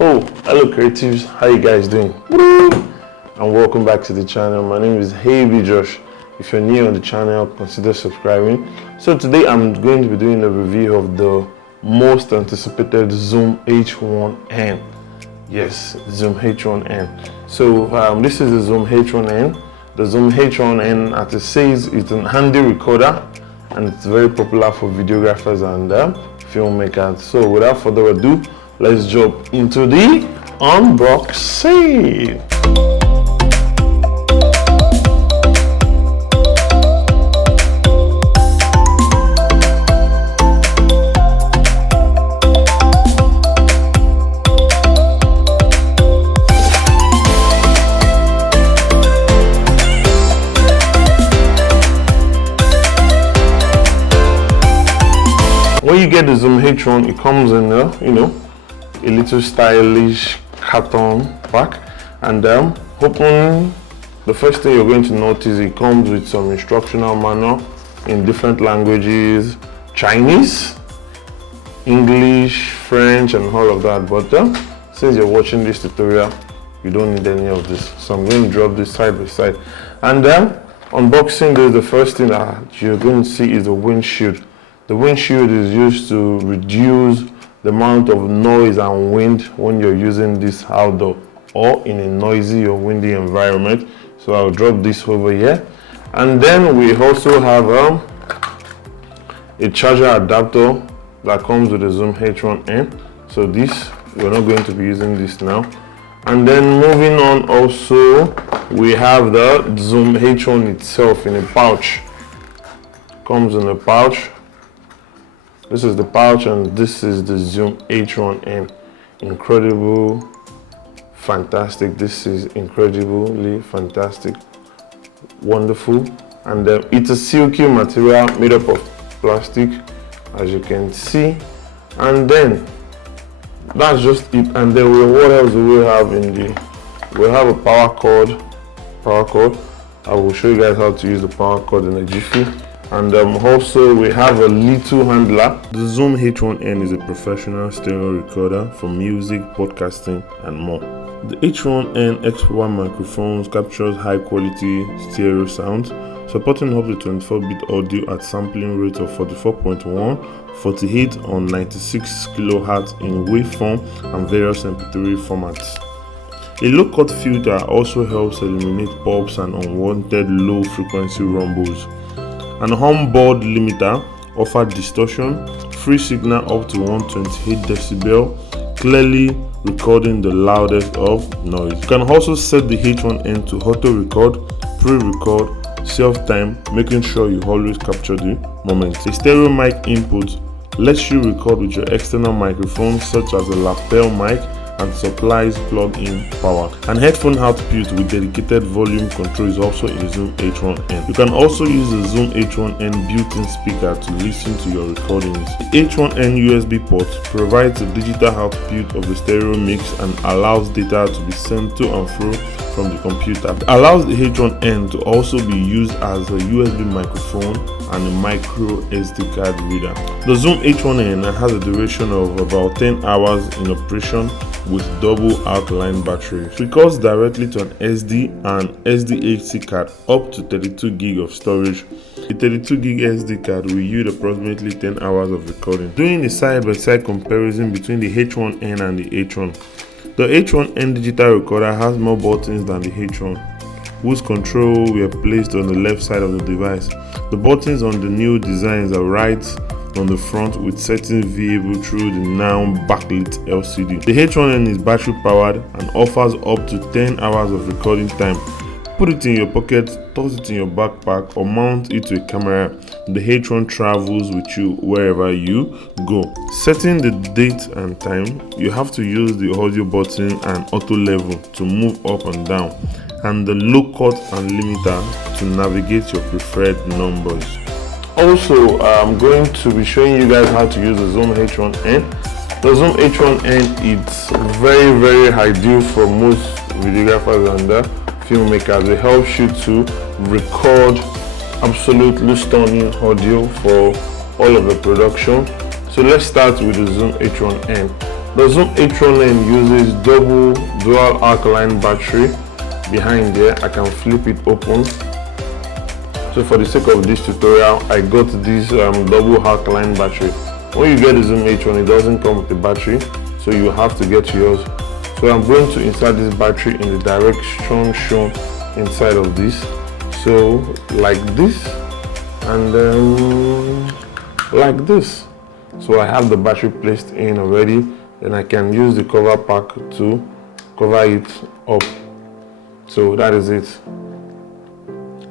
Oh, hello creatives, how you guys doing? And welcome back to the channel. My name is Hey Josh. If you're new on the channel, consider subscribing. So today I'm going to be doing a review of the most anticipated Zoom H1n. Yes, Zoom H1n. So this is the Zoom H1n. The Zoom H1n, as it says, it's an handy recorder and it's very popular for videographers and filmmakers. So without further ado, let's jump into the unboxing. When you get the Zoom H1, it comes in a little stylish carton pack, and opening, the first thing you're going to notice, it comes with some instructional manual in different languages: Chinese, English, French, and all of that. But since you're watching this tutorial, you don't need any of this, so I'm going to drop this side by side. And unboxing this, the first thing that you're going to see is the windshield. The windshield is used to reduce the amount of noise and wind when you're using this outdoor or in a noisy or windy environment. So I'll drop this over here. And then we also have a charger adapter that comes with the Zoom H1n. So this, we're not going to be using this now. And then moving on, also we have the Zoom H1 itself in a pouch. Comes in a pouch. This is the pouch, and this is the Zoom H1n. Incredible, fantastic. This is incredibly fantastic, wonderful. And it's a silky material made up of plastic, as you can see. And then that's just it. And then what else do we have in the? We have a power cord. I will show you guys how to use the power cord in a jiffy. And also we have a little handler. The Zoom H1n is a professional stereo recorder for music, podcasting, and more. The H1n X1 microphones captures high quality stereo sound, supporting up to 24-bit audio at sampling rate of 44.1, 48 on 96 kHz in waveform and various MP3 formats. A low-cut filter also helps eliminate pops and unwanted low-frequency rumbles. An onboard limiter offers distortion, free signal up to 128 dB, clearly recording the loudest of noise. You can also set the H1n to auto-record, pre-record, self-time, making sure you always capture the moment. A stereo mic input lets you record with your external microphone, such as a lapel mic, and supplies plug-in power. An headphone output with dedicated volume control is also in the Zoom H1n. You can also use the Zoom H1n built-in speaker to listen to your recordings. The H1n USB port provides a digital output of the stereo mix and allows data to be sent to and fro from the computer. It allows the H1n to also be used as a USB microphone and a micro SD card reader. The Zoom H1n has a duration of about 10 hours in operation with double alkaline battery. It records directly to an SD and SDHC card up to 32 gig of storage. A 32 gig SD card will yield approximately 10 hours of recording. Doing a side-by-side comparison between the H1n and the H1. The H1n digital recorder has more buttons than the H1, whose control were placed on the left side of the device. The buttons on the new designs are right on the front, with settings viewable through the now backlit LCD. The H1n is battery powered and offers up to 10 hours of recording time. Put it in your pocket, toss it in your backpack, or mount it to a camera. The H1 travels with you wherever you go. Setting the date and time, you have to use the audio button and auto level to move up and down, and the low cut and limiter to navigate your preferred numbers. Also, I'm going to be showing you guys how to use the Zoom H1n. The Zoom H1n is very ideal for most videographers and filmmakers. It helps you to record absolutely stunning audio for all of the production. So let's start with the Zoom H1n. The Zoom H1n uses double dual alkaline battery behind there. I can flip it open. So for the sake of this tutorial, I got this double alkaline battery. When you get the Zoom H1, it doesn't come with the battery, so you have to get yours. So I'm going to insert this battery in the direction shown inside of this. So like this, and then like this. So I have the battery placed in already. Then I can use the cover pack to cover it up. So that is it.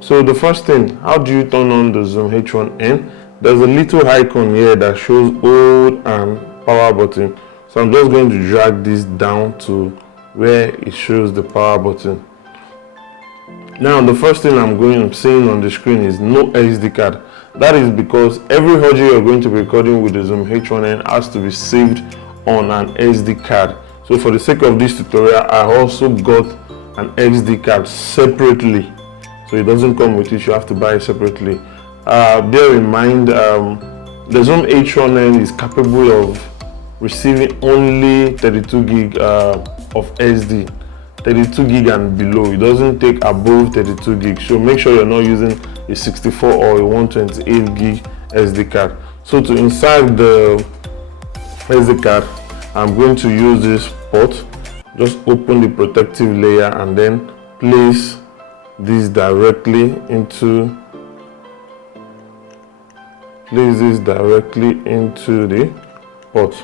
So the first thing, how do you turn on the Zoom H1n? There's a little icon here that shows hold and power button. So I'm just going to drag this down to where it shows the power button. Now the first thing I'm seeing on the screen is no SD card. That is because every audio you're going to be recording with the Zoom H1n has to be saved on an SD card. So for the sake of this tutorial, I also got an SD card separately. So it doesn't come with it, you have to buy it separately. Bear in mind, the Zoom H1n is capable of receiving only 32 gig of SD, 32 gig and below. It doesn't take above 32 gig. So make sure you're not using a 64 or a 128 gig SD card. So to insert the SD card, I'm going to use this port. Just open the protective layer and then place this directly into the port.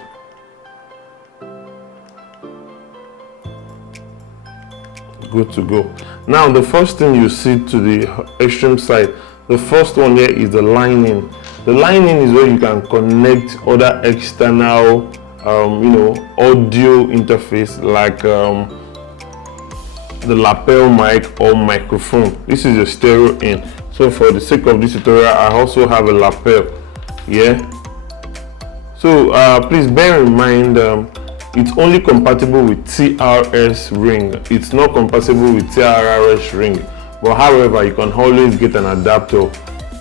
Good to go. Now the first thing you see to the extreme side, the first one here is the lining. The lining is where you can connect other external audio interface like the lapel mic or microphone. This is a stereo in. So for the sake of this tutorial, I also have a lapel. Yeah. So please bear in mind, it's only compatible with TRS ring. It's not compatible with TRS ring. But however, you can always get an adapter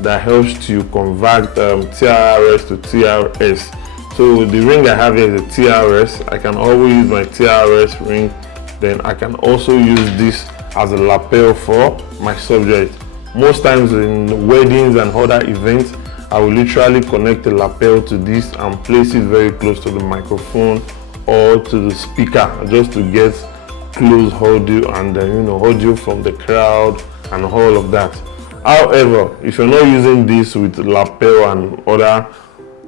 that helps to convert TRS to TRS. So the ring I have here is a TRS. I can always use my TRS ring. Then I can also use this as a lapel for my subject. Most times in weddings and other events, I will literally connect the lapel to this and place it very close to the microphone or to the speaker, just to get close audio and audio from the crowd and all of that. However, if you're not using this with lapel and other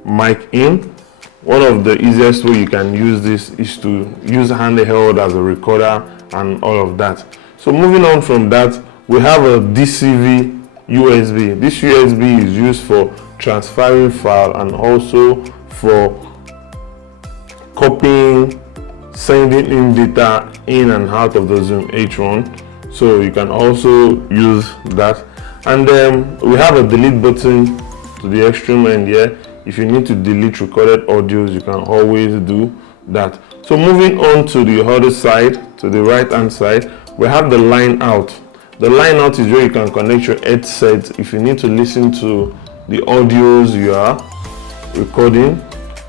mic in, one of the easiest way you can use this is to use handheld as a recorder and all of that. So moving on from that, we have a DCV USB. This USB is used for transferring file and also for copying, sending in data in and out of the Zoom H1. So you can also use that. And then we have a delete button to the extreme end here. If you need to delete recorded audios, you can always do that. So moving on to the other side, to the right hand side, we have the line out. The line out is where you can connect your headset if you need to listen to the audios you are recording.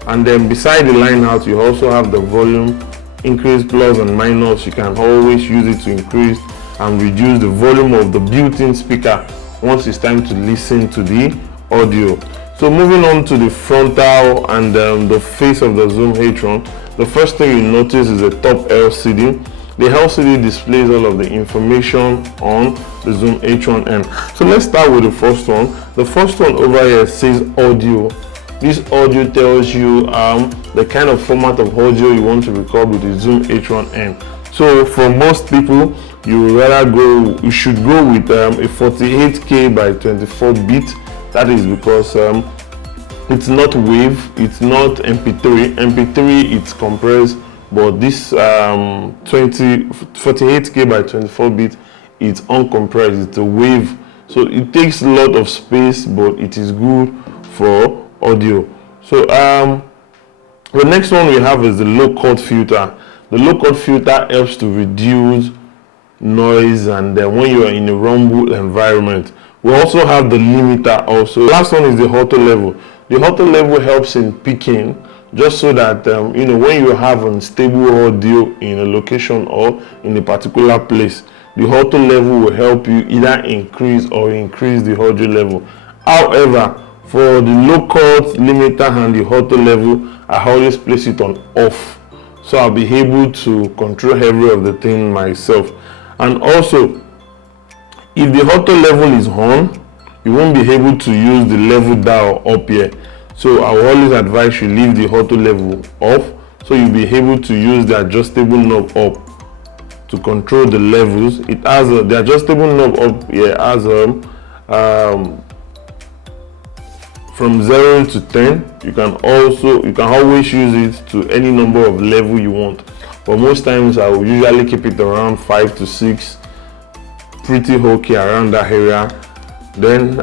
And then beside the line out, you also have the volume increase, plus and minus. You can always use it to increase and reduce the volume of the built-in speaker once it's time to listen to the audio. So moving on to the frontal and the face of the Zoom H1, the first thing you notice is the top LCD. The LCD displays all of the information on the Zoom H1n. So let's start with the first one. The first one over here says audio. This audio tells you the kind of format of audio you want to record with the Zoom H1n. So for most people, you should go with a 48K by 24 bit. That is because it's not WAV, it's not MP3. MP3 it's compressed, but this 48K by 24 bit it's uncompressed, it's a WAV. So it takes a lot of space, but it is good for audio. So the next one we have is the low cut filter. The low cut filter helps to reduce noise and when you are in a rumble environment. We also have the limiter also. The last one is the auto level. The auto level helps in picking just so that you know, when you have unstable audio in a location or in a particular place, the auto level will help you either increase or increase the audio level. However, for the low cut limiter and the auto level, I always place it on off, so I'll be able to control every of the thing myself. And also, if the auto level is on, you won't be able to use the level dial up here. So I will always advise you leave the auto level off, so you'll be able to use the adjustable knob up to control the levels. It has the adjustable knob up here has from 0 to 10. You can always use it to any number of level you want, but most times I will usually keep it around 5 to 6, pretty okay around that area. Then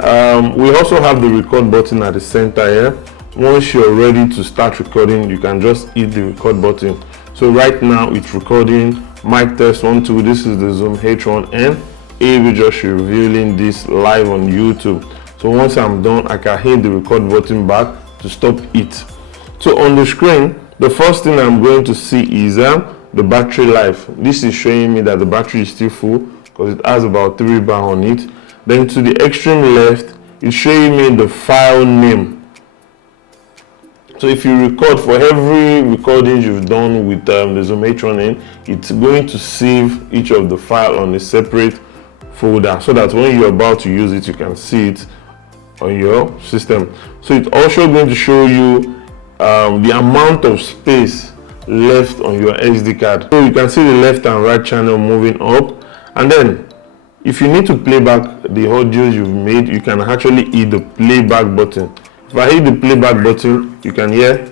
we also have the record button at the center here. Once you're ready to start recording, you can just hit the record button. So right now it's recording. Mic test 1 2. This is the Zoom H1n. We're just revealing this live on YouTube. So once I'm done, I can hit the record button back to stop it. So on the screen, the first thing I'm going to see is the battery life. This is showing me that the battery is still full because it has about 3 bar on it. Then to the extreme left, it's showing me the file name. So if you record, for every recording you've done with the Zoom H1n, it's going to save each of the file on a separate folder, so that when you're about to use it, you can see it on your system. So it's also going to show you the amount of space left on your SD card. So you can see the left and right channel moving up, and then if you need to play back the audios you've made, you can actually hit the playback button. If I hit the playback button, you can hear.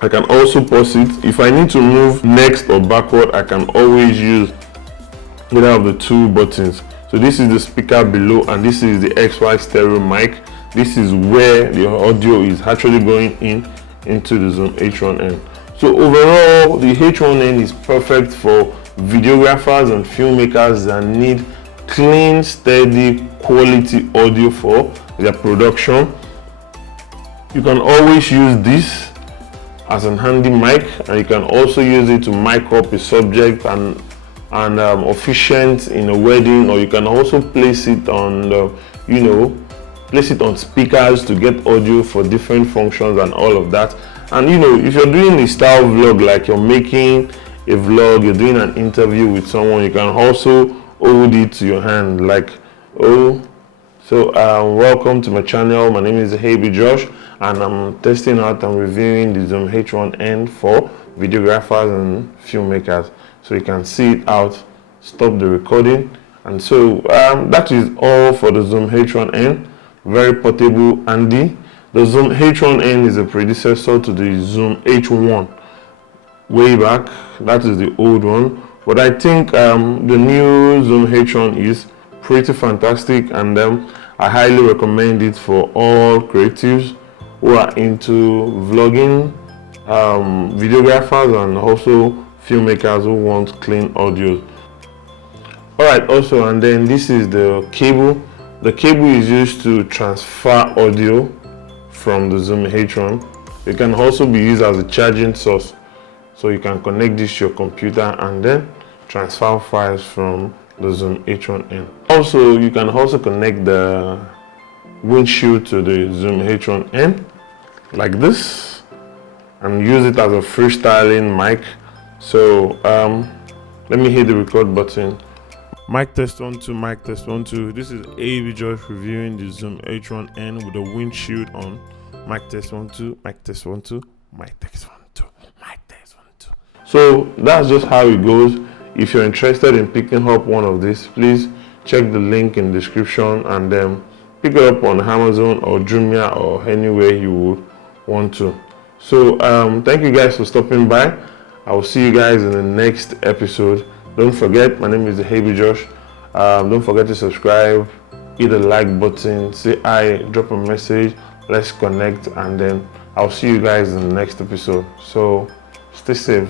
I can also pause it. If I need to move next or backward, I can always use either of the 2 buttons. So this is the speaker below, and this is the XY stereo mic. This is where the audio is actually going into the Zoom H1n. So overall, the H1n is perfect for videographers and filmmakers that need clean, steady, quality audio for their production. You can always use this as an handy mic, and you can also use it to mic up a subject and officiant in a wedding, or you can also place it on place it on speakers to get audio for different functions and all of that. And if you're doing a style vlog, like you're making a vlog, you're doing an interview with someone, you can also hold it to your hand like welcome to my channel. My name is Josh, and I'm testing out and reviewing the Zoom H1n for videographers and filmmakers. So you can see it out, stop the recording. And so that is all for the Zoom H1n. Very portable, handy. The Zoom H1n is a predecessor to the Zoom H1 way back. That is the old one, but I think the new Zoom H1 is pretty fantastic, and I highly recommend it for all creatives who are into vlogging, videographers, and also filmmakers who want clean audio. Alright, also, and then this is the cable. The cable is used to transfer audio from the Zoom H1. It can also be used as a charging source, so you can connect this to your computer and then transfer files from the Zoom H1n. Also, you can also connect the windshield to the Zoom H1n like this and use it as a freestyling mic. So let me hit the record button. Mic test 1 2, mic test 1 2. This is Josh reviewing the Zoom H1n with the windshield on. Mic test 1 2, mic test 1 2, mic test 1 2, mic test 1 2. So that's just how it goes. If you're interested in picking up one of these, please check the link in the description and then pick it up on Amazon or Jumia or anywhere you would want to. So thank you guys for stopping by. I will see you guys in the next episode. Don't forget, my name is Josh. Don't forget to subscribe, hit the like button, say hi, drop a message, let's connect, and then I'll see you guys in the next episode. So stay safe.